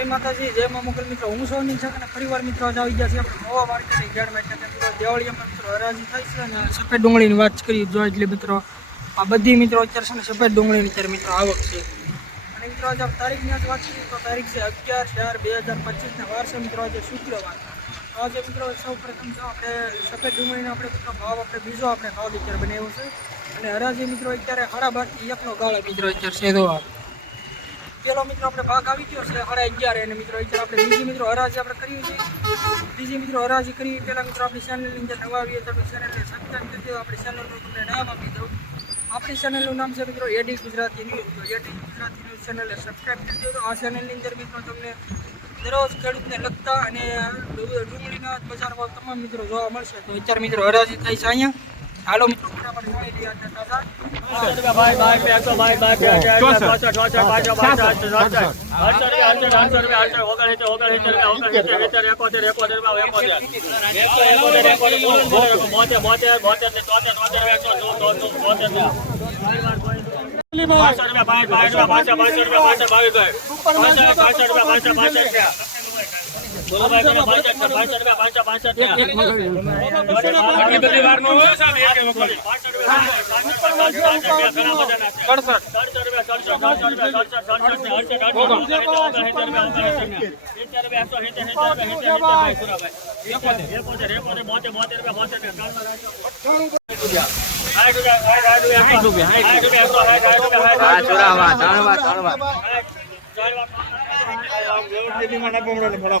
જય માતાજી, જય મા મોકલ મિત્રો. હું સૌની છે અને પરિવાર મિત્રો આજે આવી ગયા છે આપણે નવા માર્કેટ યાર્ડ માટે. મિત્રો દિવાળીમાં મિત્રો હરાજી થાય છે અને સફેદ ડુંગળીની વાત કરી જો એટલે મિત્રો આ બધી મિત્રો અત્યારે છે ને સફેદ ડુંગળીની અત્યારે મિત્રો આવક છે. અને મિત્રો આજે તારીખની આજે વાત કરીએ તો તારીખ છે અગિયાર ચાર બે હજાર પચીસના વાર છે મિત્રો આજે શુક્રવાર. તો આજે મિત્રો સૌ પ્રથમ જો આપણે સફેદ ડુંગળીનો આપણે મિત્રો ભાવ આપણે બીજો આપણે ભાવ અત્યારે બનાવ્યો છે. અને હરાજી મિત્રો અત્યારે ખરાબ બારથી એકનો ગાળો મિત્રો અત્યારે છે તો આ. પેલો મિત્રો આપણે ભાગ આવી ગયો છે સાડા અગિયાર અને મિત્રો અત્યારે આપણે બીજી મિત્રો હરાજી આપણે કરીએ છીએ. બીજી મિત્રો હરાજી કરી પહેલાં મિત્રો આપણી ચેનલની અંદર નવા આવીએ તો આપણે ચેનલને કરી દો આપણી ચેનલનું તમને નામ આપી દઉં. આપણી ચેનલનું નામ છે મિત્રો એડી ગુજરાતી ન્યૂઝ તો એડી ગુજરાતી ન્યૂઝ ચેનલને સબસ્ક્રાઈબ કરી દો આ ચેનલની અંદર મિત્રો તમને દરરોજ ખેડૂતને લગતા અને ડુંગળીના બજારમાં તમામ મિત્રો જોવા મળશે. તો અત્યારે મિત્રો હરાજી થાય છે અહીંયા. હાલો મિત્રો. ફટાફટ પાંચસો રૂપિયા પાંચસો રૂપિયા ચોરાવા રૂપિયા ત્રણવા પાંચસો રૂપિયા ને નેવું રૂપિયા પાંચસો પાંચસો રૂપિયા પાંચે સાતસો સોળા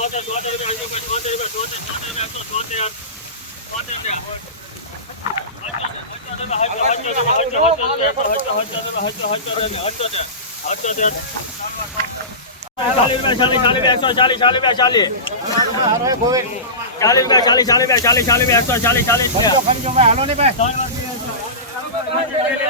સોળા સોળાસો રૂપિયા પંચ્યાસી રૂપિયા સાતસો સાતસો રૂપિયા એકસો સાતસી સાતસો રૂપિયા ચાલીસ ચાલીસ ચાલીસ ને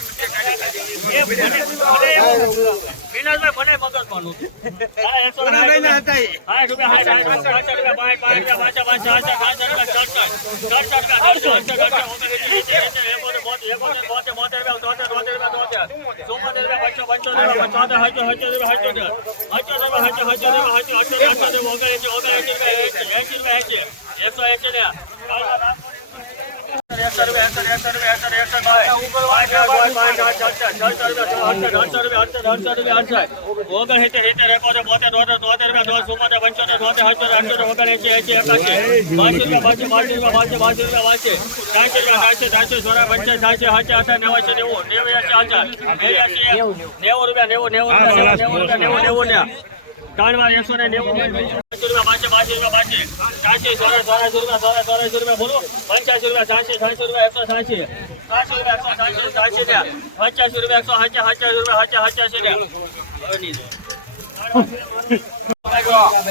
એકસો એસી હાચા રૂપિયા વાર એકસો ને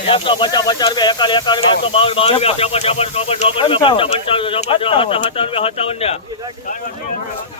એકસો પચાસ પચાસ રૂપિયા રૂપિયા એકસો બાવન બાવન રૂપિયા ચોપન ચોપન રૂપિયા ચોપન રૂપિયા પંચાવન રૂપિયા ચોપન ચોપન સત્તાવન રૂપિયા સત્તાવન રૂપિયા પાંચ પાંચ પાંચ રૂપિયા પાંચ પાંચ રૂપિયા પાંચ અડસઠ અડસઠ અડસઠ ઓગણસિત્તેર ઓગણસિત્તેર સિત્તેર સિત્તેર રૂપિયા એકોતેર એકો બોતેર બોતેર રૂપિયા તોતેર તોતેર રૂપિયા સર તોતેર રૂપિયા ચુમ્મોતેર રૂપિયા ચુમ્મોતેર રૂપિયા